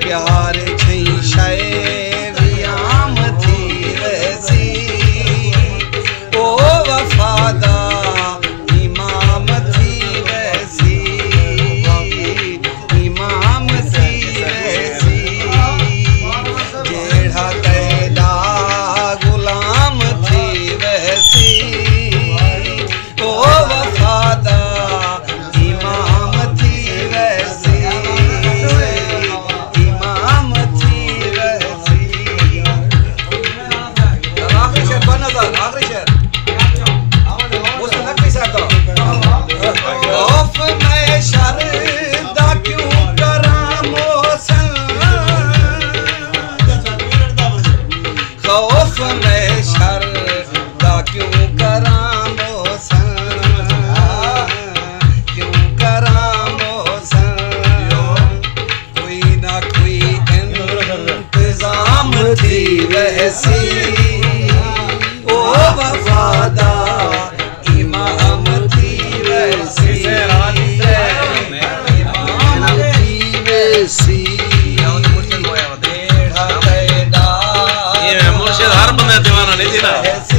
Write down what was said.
प्यार छई शय वियाम थी वैसी ओ वफादा इमाम थी वैसी इमाम थी वैसी जेड़ा कैदा गुलाम थी वैसी ओ वफादा ओ वफादा इमाम थी वैसी इमाम थी वैसी मुर्शिद हर बंदा दीवाना नहीं थी ना।